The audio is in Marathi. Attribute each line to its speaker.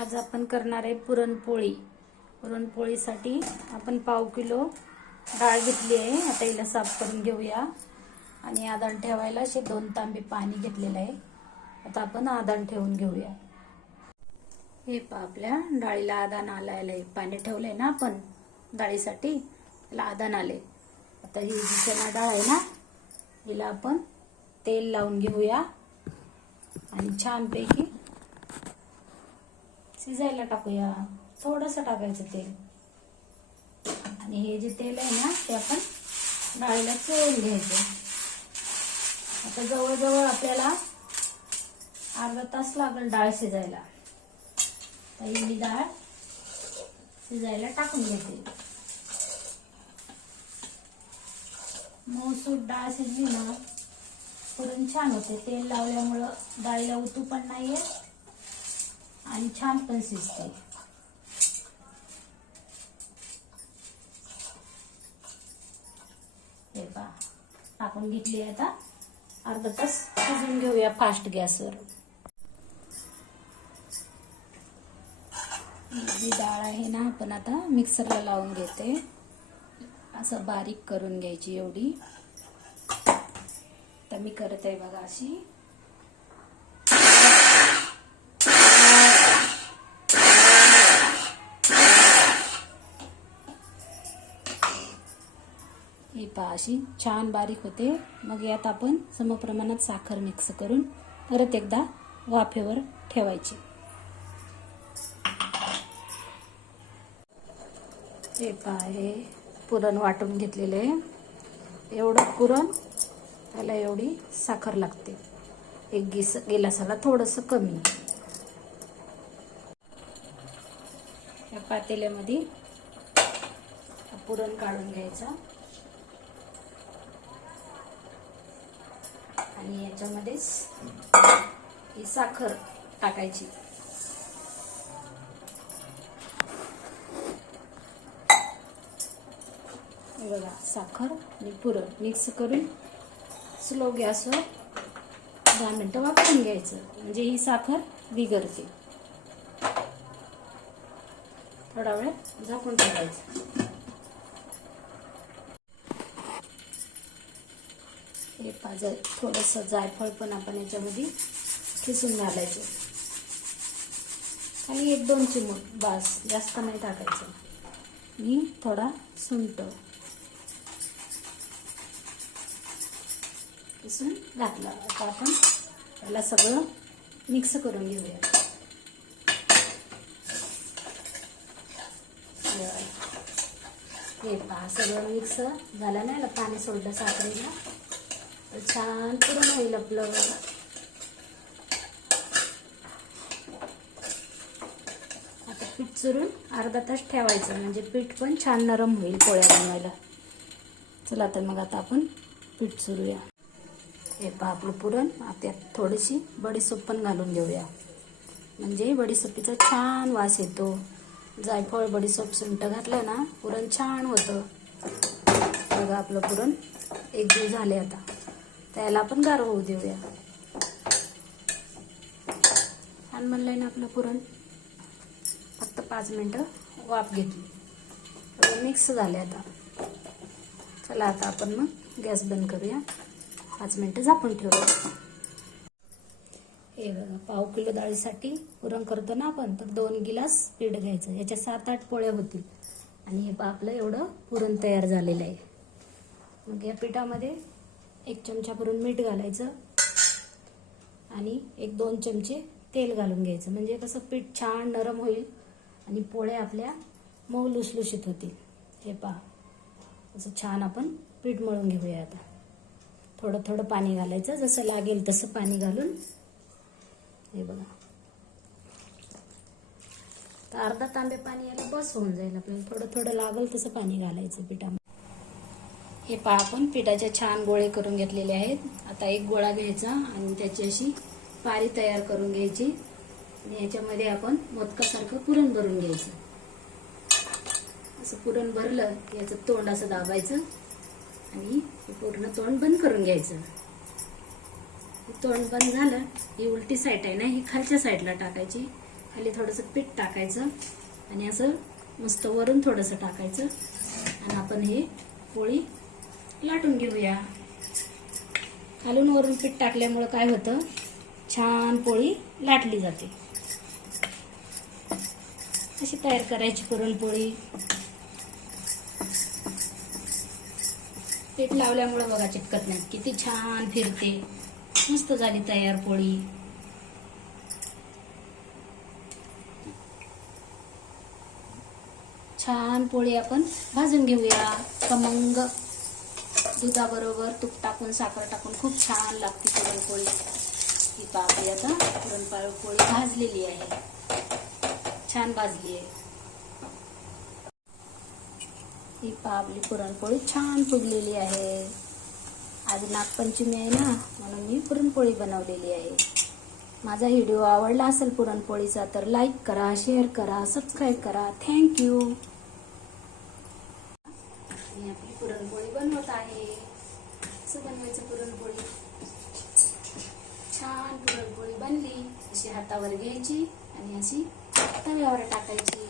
Speaker 1: आज आपण करणार आहे पुरणपोळी. पुरणपोळीसाठी आपण पाव किलो डाळ घेतली आहे. आता हिला साफ करून घेऊया. आणि आदान ठेवायला असे दोन तांबे पाणी घेतलेलं आहे. आता आपण आदण ठेवून घेऊया. हे पा आपल्या डाळीला आदान आलाय आहे. पाणी ठेवलंय ना आपण डाळीसाठी त्याला आदान आले आता ही जी चणा डाळ आहे ना हिला आपण तेल लावून घेऊया. आणि छानपैकी शिजायला टाकूया. थोडंसं टाकायचं तेल. आणि हे जे तेल आहे ना ते आपण डाळीला चोळून घ्यायचं. आता जवळजवळ आपल्याला अर्धा तास लागेल डाळ शिजायला. तर ही डाळ शिजायला टाकून घेते. मऊसूट डाळ शिजली ना पुरण छान होते. तेल लावल्यामुळं डाळीला उतू पण नाहीये. आणि छान पण शिजते. हे पहा आपण घेतली आता. अर्धा तास शिजून घेऊया फास्ट गॅसवर. जी डाळ आहे ना आपण आता मिक्सरला लावून घेते. असं बारीक करून घ्यायची एवढी. तर मी करत आहे बघा अशी. पहा अशी छान बारीक होते. मग यात आपण समप्रमाणात साखर मिक्स करून परत एकदा वाफेवर ठेवायची. हे पहा हे पुरण वाटून घेतलेले आहे. एवढं पुरण त्याला एवढी साखर लागते. एक गिस गिलासाला थोडंसं कमी. या पातेल्यामध्ये पुरण काढून घ्यायचा. आणि याच्यामध्येच ही साखर टाकायची. बघा साखर आणि पुरण मिक्स करून स्लो गॅसवर दहा मिनटं वापरून घ्यायचं. म्हणजे ही साखर विगरते थोडा वेळ झाकून ठेवायचं. हे पाजर थोडंसं जायफळ पण आपण याच्यामध्ये खिसून घालायचं. काही एक दोन चिमूट बास जास्त नाही टाकायचं. मी थोडा सुंट. किसून घातला. आता आपण त्याला सगळं मिक्स करून घेऊया. हे पहा सगळं मिक्स झालं नाही पाणी सोडलं साखरेला. छान पुरण होईल आपलं. आता पीठ चुरून अर्धा तास ठेवायचं म्हणजे पीठ पण छान नरम होईल पोळ्या बनवायला. चला तर मग आता आपण पीठ चुरूया. हे पहा आपलं पुरण त्यात थोडीशी बडीसोप पण घालून घेऊया. म्हणजे बडीसोपीचा छान वास येतो. जायफळ बडीसोप सुंट घातलं ना पुरण छान होतं. बघा आपलं पुरण एक जीव झाले आता. त्याला आपण गार होऊ देऊया. छान म्हणलंय ना आपलं पुरण. फक्त पाच मिनटं वाफ घेतली. मिक्स झाले आता. चला आता आपण मग गॅस बंद करूया. पाच मिनटं झाकून ठेवूया. हे बघा पाव किलो डाळीसाठी पुरण करतो ना आपण तर दोन गिलास पीठ घ्यायचं. याच्या सात आठ पोळ्या होतील. आणि हे आपलं एवढं पुरण तयार झालेलं आहे. मग या पिठामध्ये एक चमचा भरून मीठ घालायचं आणि एक दोन चमचे तेल घालून घ्यायचं. म्हणजे कसं पीठ छान नरम होईल आणि पोळ्या आपल्या मऊ लुसलुशीत होतील. हे पहा. असं छान आपण पीठ मळून घेऊया आता. थोडं थोडं पाणी घालायचं. जसं लागेल तसं पाणी घालून. हे बघा. तर अर्धा तांबे पाणी याला बस होऊन जाईल आपल्याला. थोडं थोडं लागेल तसं पाणी घालायचं पिठामध्ये. हे पहा आपण पिठाचे छान गोळे करून घेतलेले आहेत. आता एक गोळा घ्यायचा आणि त्याची अशी पारी तयार करून घ्यायची. आणि याच्यामध्ये आपण मोदकासारखं पुरण भरून घ्यायचं. असं पुरण भरलं की याचं तोंड असं दाबायचं आणि पूर्ण तोंड बंद करून घ्यायचं. तोंड बंद झालं ही उलटी साईड आहे ना ही खालच्या साईडला टाकायची. खाली थोडंसं पीठ टाकायचं आणि असं मस्त वरून थोडंसं टाकायचं. आणि आपण हे पोळी लाटून घेऊया. खालून वरून पीठ टाकल्यामुळं काय होतं? छान पोळी लाटली जाते. अशी तयार करायची पुरणपोळी? पीठ लावल्यामुळं बघा चिटकत नाही. किती छान फिरते. मस्त झाली तयार पोळी. छान पोळी आपण भाजून घेऊया. खमंग. दुधाबरोबर तूप टाकून साखर टाकून खूप छान लागते पुरणपोळी. ही पापडी आता पुरणपोळी पोळी भाजलेली आहे. छान भाजली आहे. ही पापडी पुरणपोळी छान फुगलेली आहे. आज नागपंचमी आहे ना म्हणून मी पुरणपोळी बनवलेली आहे. माझा व्हिडिओ आवडला असेल पुरणपोळीचा तर लाईक करा शेअर करा सबस्क्राईब करा. थँक्यू मी आपली पुरणपोळी बनवत आहे. असं बनवायचं पुरणपोळी. छान पुरणपोळी बनली. अशी हातावर घ्यायची आणि अशी तव्यावर टाकायची.